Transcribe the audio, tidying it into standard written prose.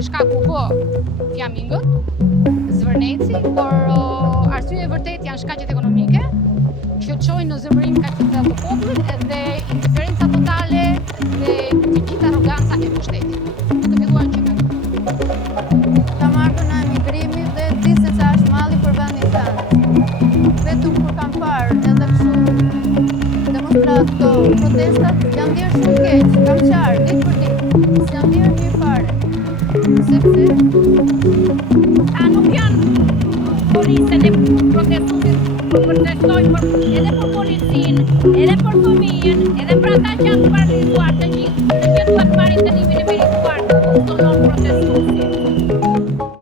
Shkaku po flamingët, zvërneci, por arsye e vërtet janë shkaqet ekonomike që çojnë në zemërim kaqësitë të popullit dhe indiferenca totale dhe të gjitha arroganca e pushtetit. Të filluar që me Kam ardhur në emigrimi dhe di se sa është malli për vendin tënd. Vetëm kur kam parë edhe kështu demonstrato, protestat, janë ndjerë shumë keq, kam qarë ditë për ditë, s'janë ndjerë mirë fare. Sepse nuk janë policët e protestuesit protestojnë edhe për policinë, edhe për fëmijën, edhe për ata që janë paralizuar të gjithë duhet marrin dënimin e